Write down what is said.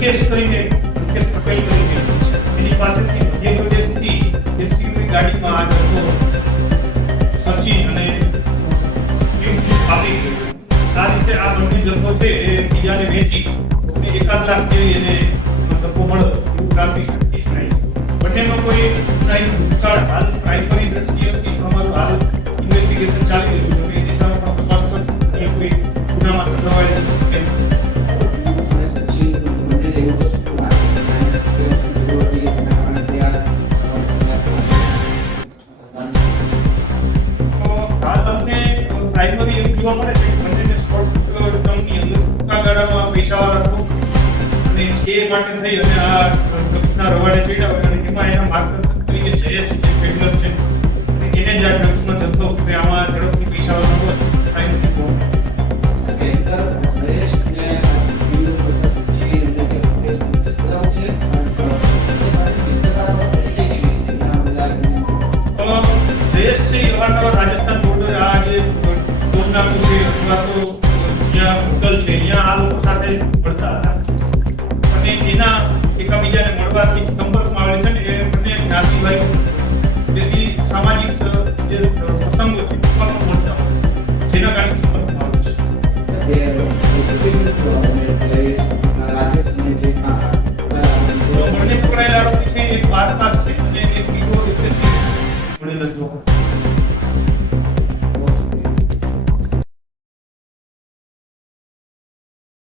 જયેશ કરીને મુકેશ પટેલ કરીને એની પાસેથી મધ્યપ્રદેશથી એસયુવી ગાડીમાં આ જથ્થો સચિન અને આપી. આ રીતે આ બંને જથ્થો છે એ બીજાને વેચી એકાદ લાખ જેવી એને ધક્કો મળે એવું પ્રાથમિક. બંનેનો કોઈ ભૂતકાળ હાલ પ્રાઇમરી દ્રષ્ટિએ અમારું હાલ ઇન્વેસ્ટિગેશન ચાલી પ્રાઇમરી એવું જોવા મળે છે કે બંનેને શોર્ટ ટર્મની અંદર ટૂંકા ગાળામાં પૈસાવાળા લોકો અને એ માટે થઈ અને આ ડ્રગ્સના રવાડે ચડ્યા હોય અને એમાં એના માર્ગદર્શક તરીકે જયેશ જે પેડલર છે અને એને જ આ ડ્રગ્સનો જથ્થો કે આમાં ઝડપથી પૈસાવાળા લોકો પ્રાઇમરી ફોર્મ કેન્દ્ર જયેશ અને બીજું બધા સચિન અને તે બધા છે મિત્રતાનો પરિચય કેવી રીતે ઘણા બધા અ, જયેશ છે એ અવારનવાર રાજસ્થાન બોર્ડર આ જે ના પૂછે અથવા તો જ્યાં ભૂતલ છે ત્યાં આ લોકો સાથે મળતા હતા અને એના એકબીજાને મળવાથી સંપર્કમાં આવે છે ને એ બંને જ્ઞાતિભાઈ જેથી સામાજિક જે પ્રસંગો છે પણ મળતા હોય જેના કારણે સંપર્કમાં આવે છે બંને પકડાયેલા આરોપી છે એક બાર પાસ છે અને એક બીજો એસએસસી ભણેલો